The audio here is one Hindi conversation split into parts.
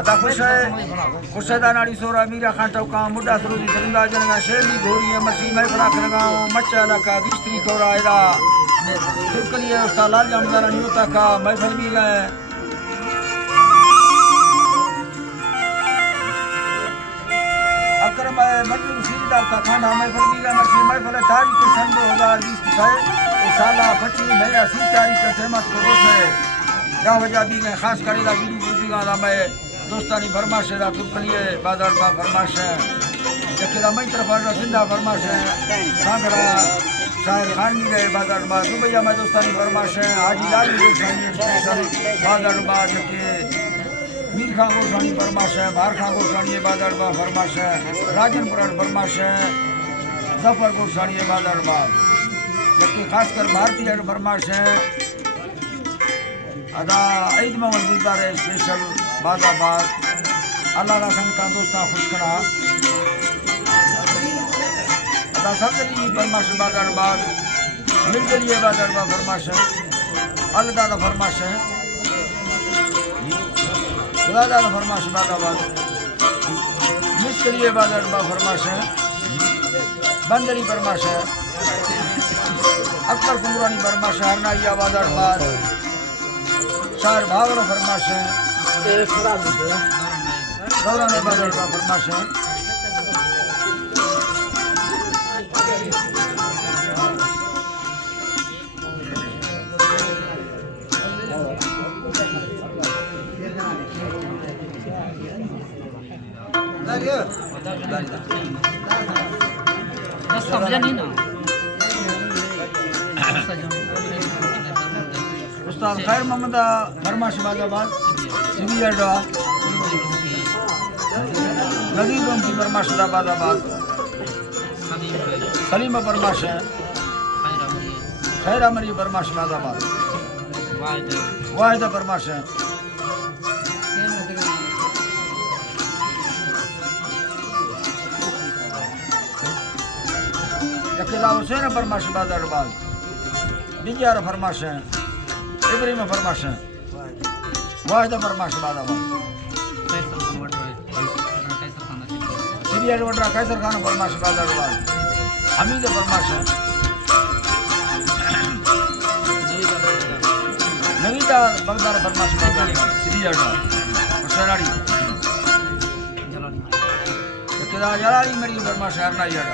अता खुश है दानाड़ी सोरा मीरा खांटा का मुड्डा सरोजी सरिंदा जनगा शेरनी घोरी मसी मैं फड़ा करगा मच्चा लका बिस्त्री कोरा इदा तुकलिए उस्ताद लाल जमदार न्यूता का मैं फलमी गए अकरम मंजूर सीधा का खाना मैं फलमी गए मसी मैं फले तारीख सन 2020 है साला 25 मई 80 तारीख का तेमत को रोज है गांव वजा भी गए खास करेगा वीडियो बुद्धि का मैं दोस्तानी फरमाश है तुकलिए बाजार बा फरमाश है जकेला मैं तरफ सिंधा फरमाश है सांगरा शायर खान भी गए बाजार बा दुबैया में दोस्तानी फरमाश है हाजी लाल स्पेशल बाजार बा जके मीर खां गोसानी फरमाश है बाहर खां गोसानी बाजार बा फरमाश है राजनपुर फरमाश है जफर गोसानी बाजार बा जबकि खासकर भारतीय फरमाश है अदा ईद मोहम्मद गुलदार स्पेशल बाजाबाद अल्लाह रा संगता दोस्ता खुश करा अदा सबली फरमाश बाजाबाद मिलजलिए बाजाबाद फरमाश है अल्लाह दा फरमाश है खुदा दा फरमाश बाजाबाद मिसकलिए बाजाबाद फरमाश है बंदरी फरमाश है अकबर कुमरानी फरमाश है हरनाइया बाजाबाद शायर भावरो फरमाश है दौरान बाजार का फरमाश है उस्ताद खैर मोहम्मद फरमाश बाजाबाद सिबियाडा नदीम की फरमाश बाजाबाद सलीम फरमाश है खैर अमरी फरमाश बाजाबाद वाहिदा फरमाश है यकीदा हुसैन फरमाश बाजाबाद बिजार फरमाश है इब्राहिम फरमाश है वाहिदा फरमाश बाजाबाद सीरिया वड्रा कैसर खान फरमाश बाजाबाद हमीद फरमाश है नवीदा बगदार फरमाश बाजाबाद सीरिया हुसैनाड़ी यकीदा जलाली मेरी फरमाश हरनाइया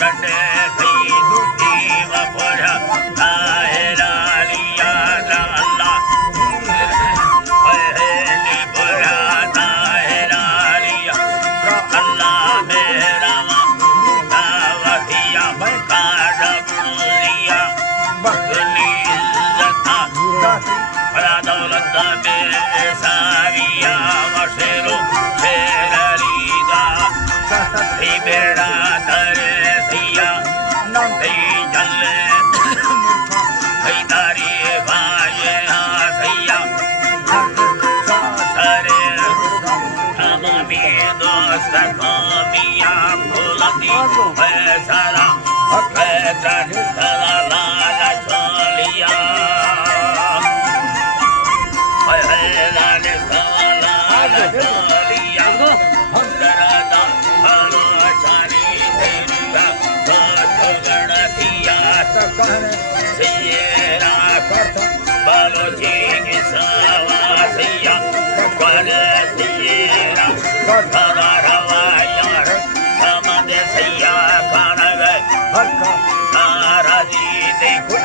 कटे थई दुखी वफोरा ताहेरा लिया अल्लाह हेली बुरा ताहेरा लिया अल्लाह मेरा दावतिया बकारा बुलिया बकली इज्जता बड़ा दौलत में साविया वशेरो शेररीदा बेड़ा धरे सिया नंदी जले दारी भाई सिया सरे हमामी दोस्त कामिया फुलती सारा लाल छोलिया बालोची की सवासिया सिया रवायार समझे सैया खाना गए सारा जी देखो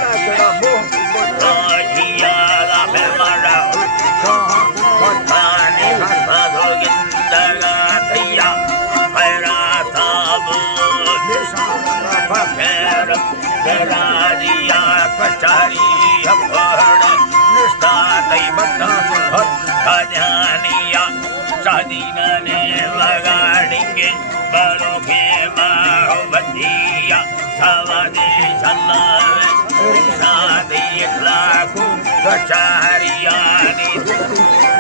कचारी निस्तानिया शादीना ने लगाड़ेंगे बड़ों के माहौबतिया सवादे चलावे शादी लाखों कचारिया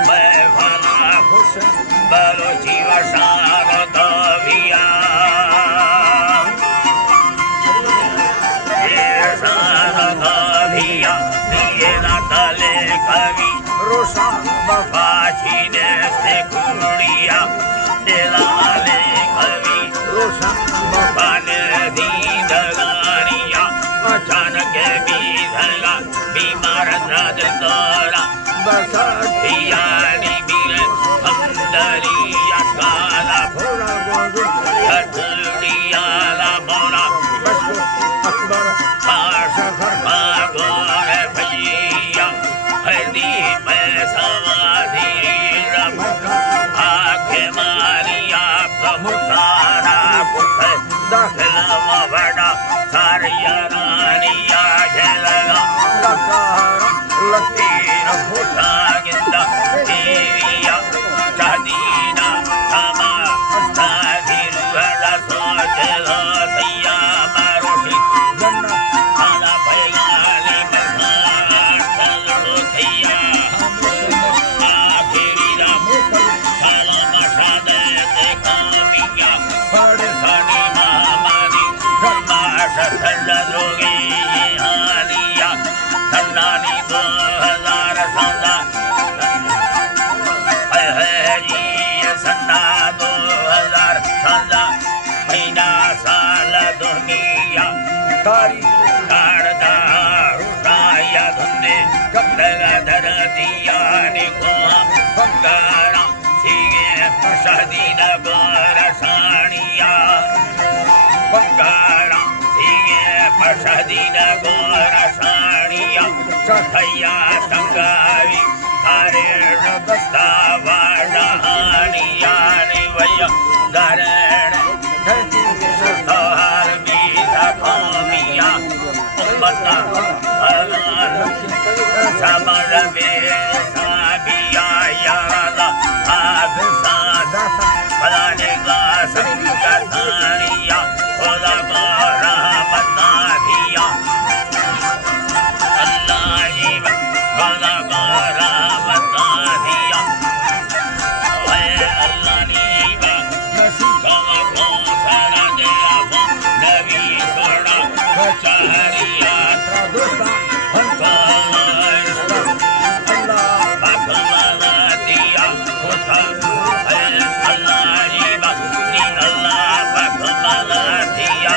मैं भला खुश बड़ों जीव सारो दबिया तले कवि रोशा बफाची ने से कुड़िया दिलाले कवि रोशा बफाने दी दगानिया अचानक बीधला बीमार राज तोरा बसतिया नी बीरे हमदरिया काला भोरा गोजो हटड़िया ला बोला बस अकबर पास भगवान भैया हल्दी में सवादी रमका आंखें मारिया प्रमुखाना पुत दाखिला बड़ा सारिया रानिया जलगा लकार लतीर फुटा गिंदा देविया चादीना समा अस्तादिर बड़ा सोचला सैया मारुषि जन्ना आला भैयाली मखार चलो सैया आखिरीला मुकल साला मशादे देखा मिया बड़े खानी महामारी धर्माश ठंडा रोगी हालिया ठंडानी 2000 सन्ना 2000 महीना साल दुनिया तारी काढ़दा राया धुंदे कपड़ा धरतिया निको बंगारा सीगे शादीना गोरसानिया बंगारा सीगे शादीना गोरसानिया चौथैया संगावी हरे रबस्ता वाड़ानिया निवय दरण तोहार बीता खामिया उम्मता अलान समर में साबिया यादा आग सादा फलाने का संगतानिया खुदा का रहमता दिया अल्लाह जी खुदा का रहमता दिया अल्लाह नीवा नसीबा को सारा दिया नबी सोना कचारिया दोस्ता हंसा अल्लाह भगवान दिया खुदा अल्लाह नीवा नी अल्लाह भगवान दिया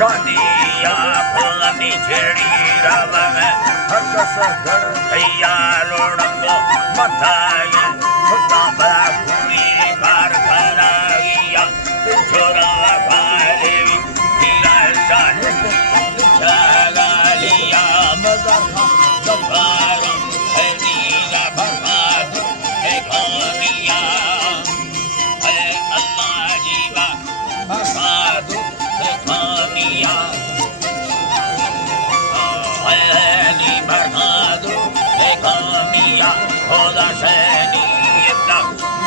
कादिया फुलनी छेड़ी रावा में हर कसर भैया लोड़ंगो मथाई खुदा बड़ा पूरी बार भरागिया छोरा भालेवी हीरा